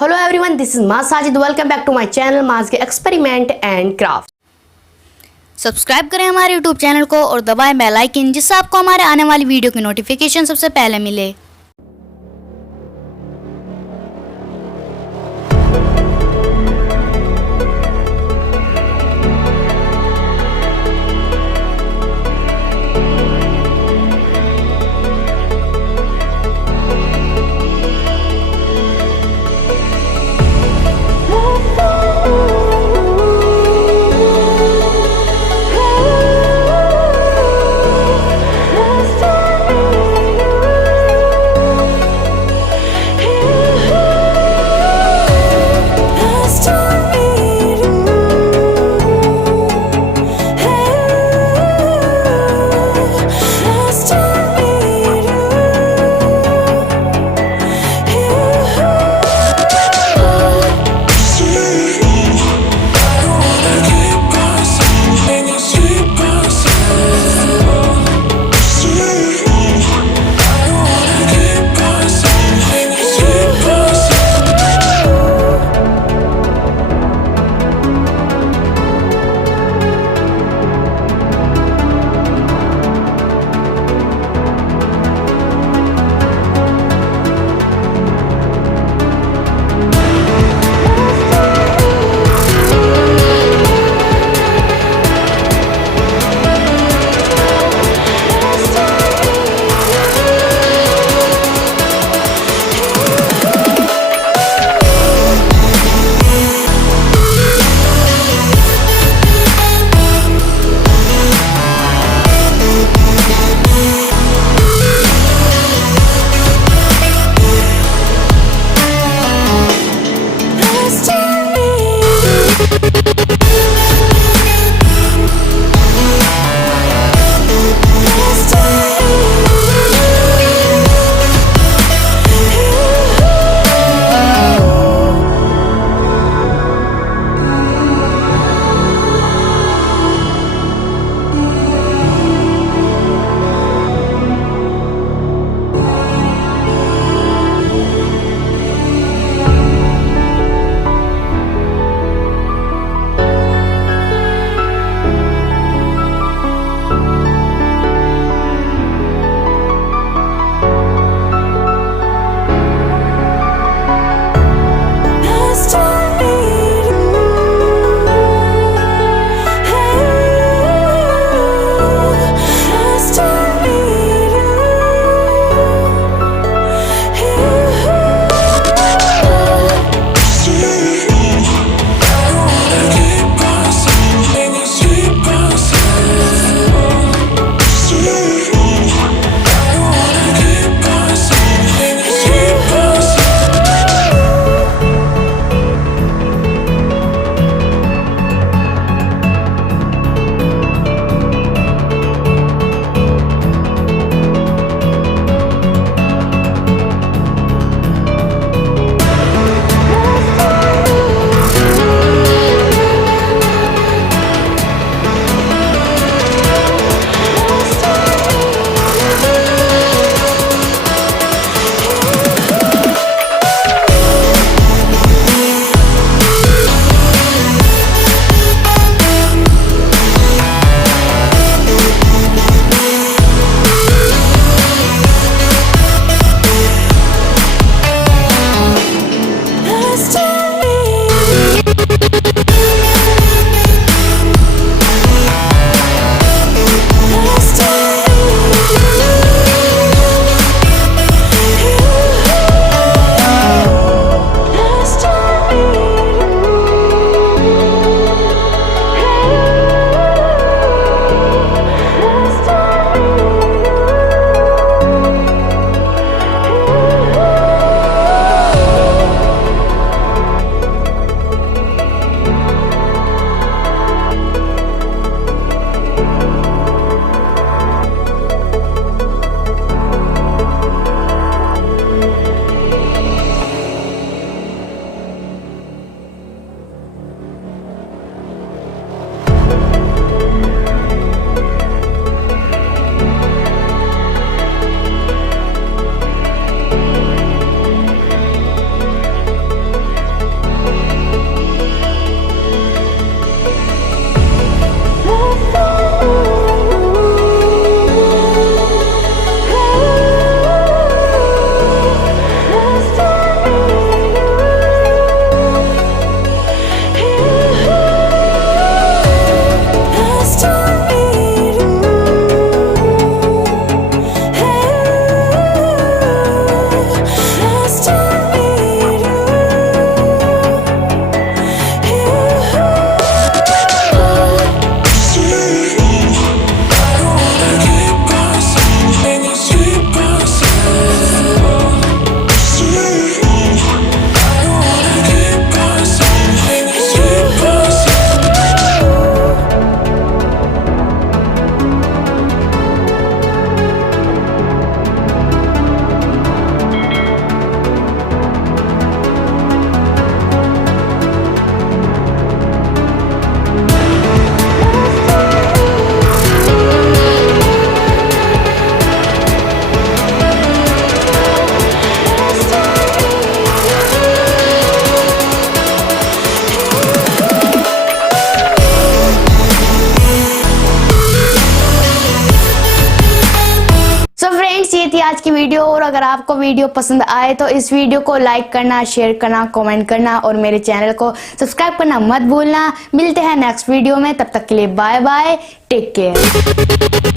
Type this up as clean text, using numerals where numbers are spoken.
Hello everyone, this is Maaz Sajid. Welcome back to my channel Maaz के experiment and craft. Subscribe करें हमारे YouTube channel को और दबाएं बेल आइकन जिससे आपको हमारे आने वाली वीडियो की नोटिफिकेशन सबसे पहले मिले। आज की वीडियो। और अगर आपको वीडियो पसंद आए तो इस वीडियो को लाइक करना, शेयर करना, कमेंट करना और मेरे चैनल को सब्सक्राइब करना मत भूलना। मिलते हैं नेक्स्ट वीडियो में, तब तक के लिए बाय बाय, टेक केयर।